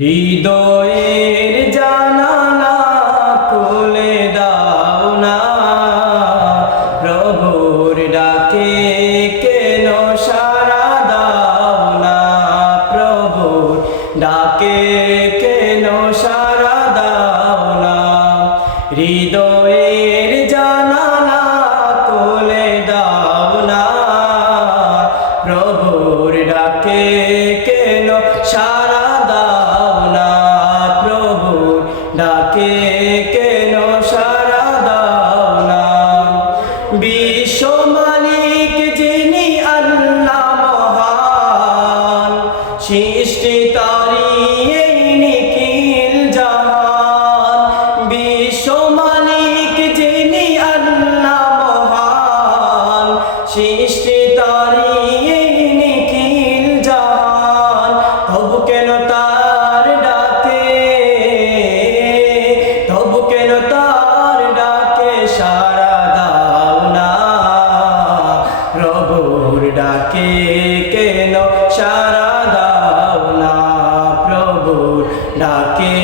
হৃদয়ের জানালা খুলে দাও না। প্রভুর ডাকে কেন সারা দাও না? প্রভুর ডাকে কেন সারা দাও না? হৃদয়ের জানালা খুলে দাও না। প্রভুর ডাকে কেন ডাকে কেন সারা দাও না? বিশ্ব মালিক যিনি আল্লাহ মহান, সৃষ্টি তারি নিখিল জাহান। বিশ্ব মালিক যিনি আল্লাহ মহান, সৃষ্টি কেন তার ডাকে সারা দাও না? প্রভুর ডাকে কেন সারা দাও প্রভুর ডাকে